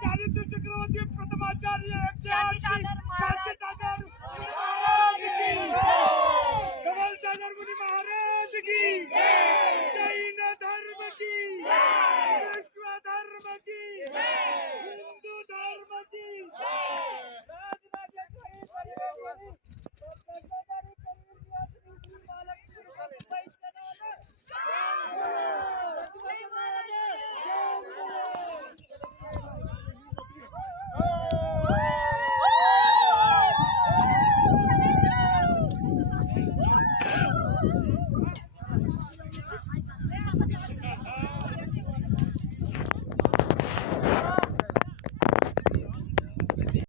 चारित्र्य चक्रवर्ती प्रथमाचार्य कमल सागर मुनि महाराज की जैन धर्म की विश्व धर्म की हिंदू धर्म की